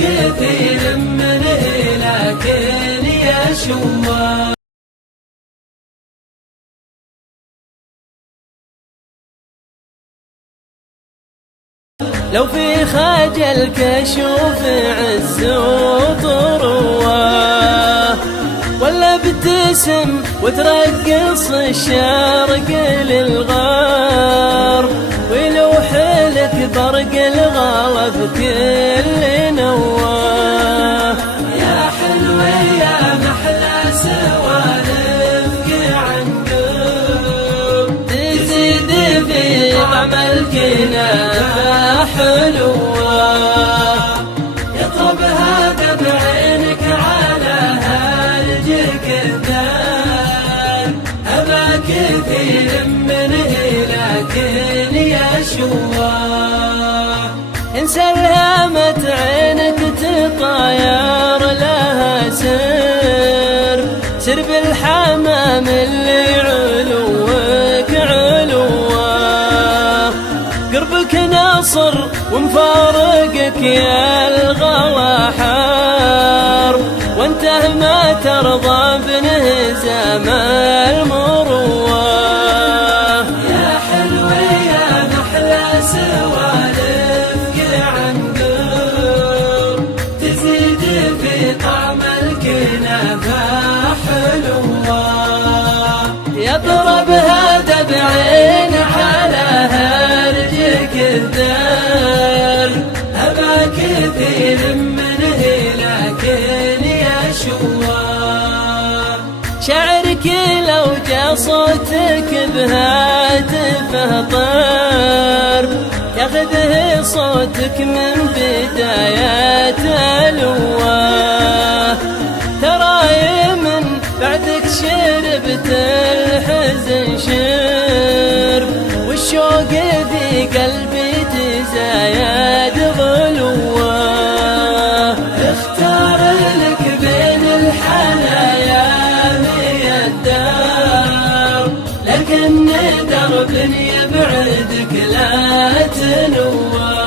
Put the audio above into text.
كثير منه لكن يا شوار. لو في خجلك اشوف عز وطروه، ولا ابتسم وترقص الشرق للغار، ويلوح لك برق الغلا في كل نواه. يا حلوة يا محلى سوالفك عن قلب، تزيد في طعم الكنافة حلوة. يطرب هذا بعينك على هالجكذان، أبا كثير منه لكن يا شوار. إن سلمت عينك تطاير لها سر بالحمام اللي علوك علوه. قربك ناصر ومفارقك يا الغلا حار، وانته ما ترضى بانهزام المروه. يا حلوة يا محلى سوالفك عن قرب، تزيد في طعم الكنافة حلوة. يضرب هذا بعين على هرجك الدار، أبا كثير منه لكن يا شوار. شعرك لو جا صوتك بهاتفه طير، ياخذه صوتك من بدايات الواه. تراي من بعدك شربت الحزن شرب، والشوق في قلبي تزايد غلوه. اختار لك بين الحنايا مية دار، لكن درب يبعدك لا تنوى.